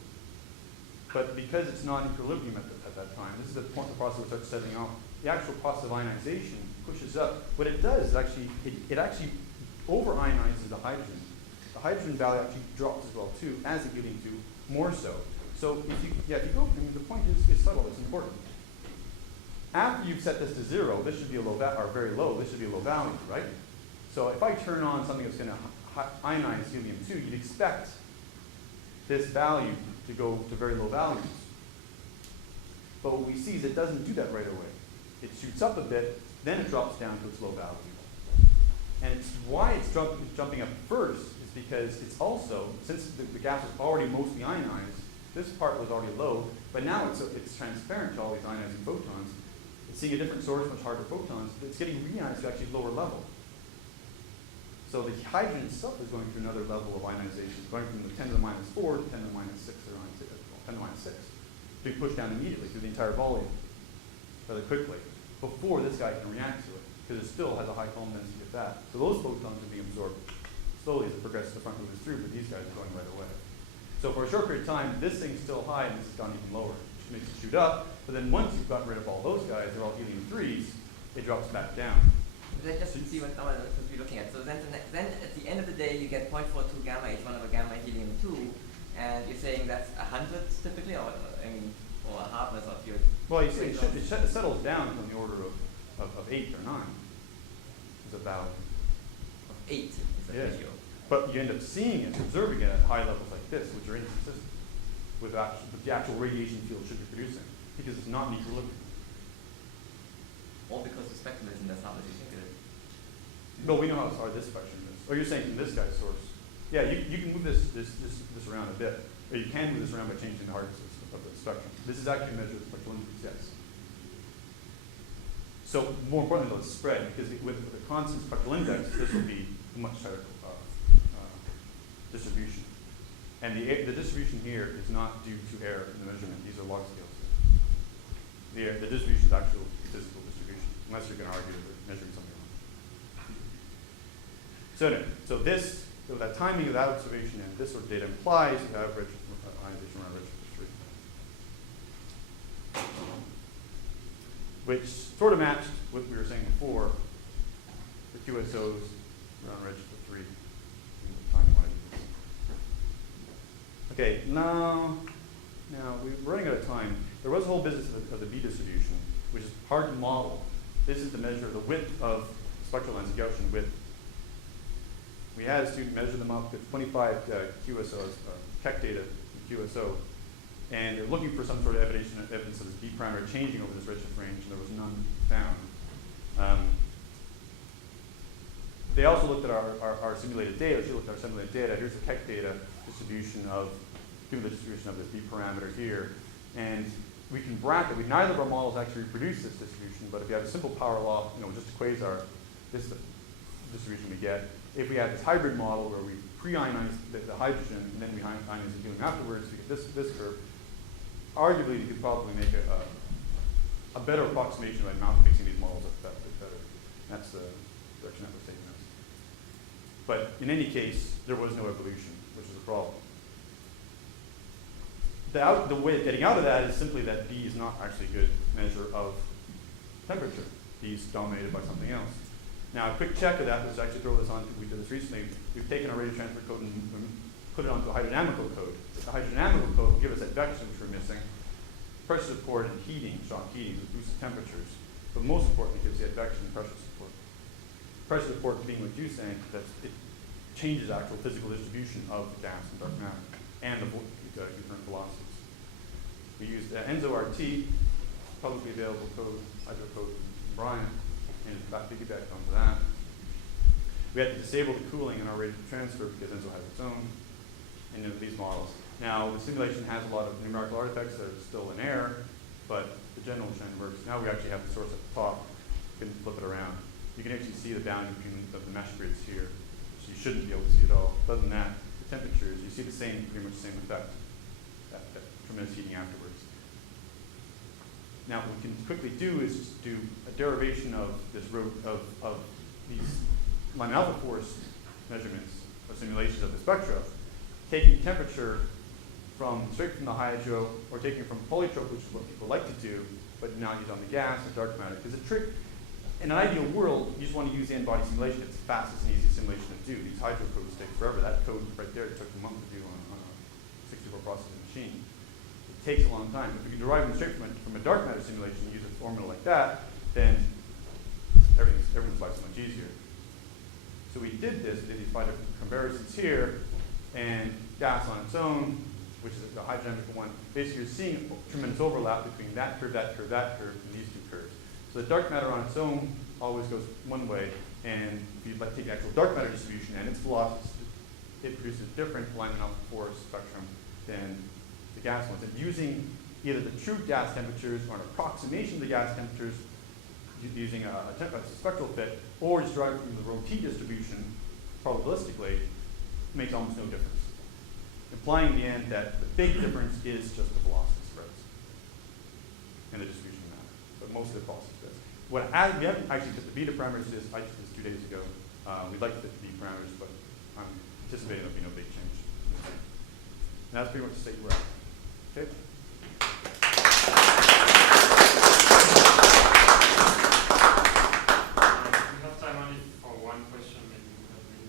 But because it's not in equilibrium at that time, this is the point the process starts setting off. The actual process of ionization pushes up. What it does is actually, it actually over-ionizes the hydrogen. The hydrogen value actually drops as well too, as the helium-2, more so. So if you go, I mean, the point is subtle, it's important. After you've set this to 0, this should be a low or very low, this should be a low value, right? So if I turn on something that's going to ionize helium-2, you'd expect this value to go to very low values. But what we see is it doesn't do that right away. It shoots up a bit, then it drops down to its low value. And it's why it's jumping up first is because it's also, since the gas was already mostly ionized, this part was already low, but now it's transparent to all these ionizing photons. It's seeing a different source, much harder photons, but it's getting reionized to actually lower level. So the hydrogen itself is going through another level of ionization, going from the 10 to the minus 4 to 10 to the minus 6, or 10 to the minus 6, being pushed down immediately through the entire volume, rather quickly, before this guy can react to it, because it still has a high column density of that. So those photons are being absorbed slowly as it progresses, the front moves through, but these guys are going right away. So for a short period of time, this thing's still high and this has gone even lower, which makes it shoot up. But then once you've gotten rid of all those guys, they're all helium-3s, it drops back down. Then just to see what we're looking at. So then at the end of the day, you get 0.42 gamma H1 over gamma helium-2, and you're saying that's 100 typically, or I mean, or a hardness of your. Well, you see, it settles down from the order of 8 or 9. Is about 8 is the Yeah. ratio. But you end up seeing it, observing it at high levels like this, which are inconsistent with the actual radiation field should be producing, because it's not in equilibrium. Or because the spectrum isn't as hard as you think it is. No, we know how hard this spectrum is. Or you're saying from this guy's source. Yeah, you can move this around a bit, or you can move this around by changing the hardness of the spectrum. This is actually measured with spectral index, yes. So more importantly, though, it's spread, because with the constant spectral index, this will be a much tighter distribution. And the distribution here is not due to error in the measurement. These are log scales. The distribution is actual statistical distribution, unless you're going to argue that they're measuring something wrong. So anyway, so that timing of that observation and this sort of data implies you have ionization around redshift 3. Which sort of matched what we were saying before, the QSOs around redshift 3. Okay, now we're running out of time. There was a whole business of the B distribution, which is hard to model. This is the measure of the width of spectral lens, Gaussian width. We had a student measure them up with 25 QSOs, Keck data in QSO, and they're looking for some sort of evidence of this B parameter changing over this redshift range, and there was none found. They also looked at our simulated data. She looked at our simulated data. Here's the Keck data distribution of, given the distribution of this B parameter here. And we can bracket, neither of our models actually reproduce this distribution, but if you have a simple power law, just a quasar, this is the distribution we get. If we had this hybrid model where we pre-ionize the hydrogen and then we ionize the helium afterwards, we get this curve. Arguably, you could probably make a better approximation of the amount of fixing these models up a bit better. That's the direction that was taking us. But in any case, there was no evolution, which is a problem. The way of getting out of that is simply that D is not actually a good measure of temperature. D is dominated by something else. Now, a quick check of that was actually throw this on, we did this recently. We've taken our radio transfer code and put it onto a hydrodynamical code. The hydrodynamical code will give us advection, which we're missing, pressure support and heating, shock heating, with boosted temperatures. But most importantly, it gives the advection and pressure support. Pressure support being what you're saying, that it changes actual physical distribution of gas and dark matter and the different velocities. We used ENSO-RT, publicly available code, hydro code from Brian, and piggybacked onto that. We had to disable the cooling in our rate of transfer because ENSO has its own in these models. Now, the simulation has a lot of numerical artifacts that are still in error, but the general trend works. Now we actually have the source at the top. You can flip it around. You can actually see the boundary between the mesh grids here, which you shouldn't be able to see at all. Other than that, the temperatures, you see the same, pretty much the same effect, that tremendous heating afterwards. Now, what we can quickly do is just do a derivation of this of these Lyman alpha force measurements or simulations of the spectra, taking temperature straight from the hydro, or taking it from polytrope, which is what people like to do, but now use on the gas and dark matter. Because the trick, in an ideal world, you just want to use the n-body simulation. It's the fastest and easiest simulation to do. These hydro codes take forever. That code right there took a month to do on a 64 processing machine. It takes a long time. If we can derive them straight from a dark matter simulation and use a formula like that, then everything's life so much easier. So we did this, we did these 5 different comparisons here, and gas on its own, which is the hydrodynamic one. Basically, you're seeing tremendous overlap between that curve, and these two curves. So the dark matter on its own always goes one way, and if you take the actual dark matter distribution and its velocities, it produces a different Lyman alpha force spectrum than the gas ones. And using either the true gas temperatures or an approximation of the gas temperatures, using a spectral fit, or just deriving from the rho T distribution probabilistically, makes almost no difference. Implying in the end that the big difference is just the velocity spreads and the distribution of matter, but mostly the velocity spreads. We haven't actually fit the beta parameters. I did this 2 days ago. We'd like to fit the beta parameters, but I'm anticipating there'll be no big change. And that's pretty much the state we're at. Okay. We have time only for one question, maybe we have many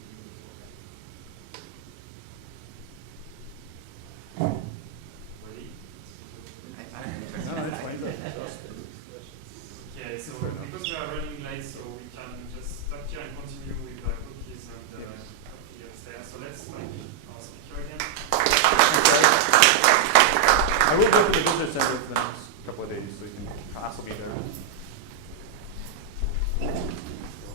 people. Ready? Okay, so because we are running late, so we can just stop here and continue with cookies and coffee upstairs. So let's stop.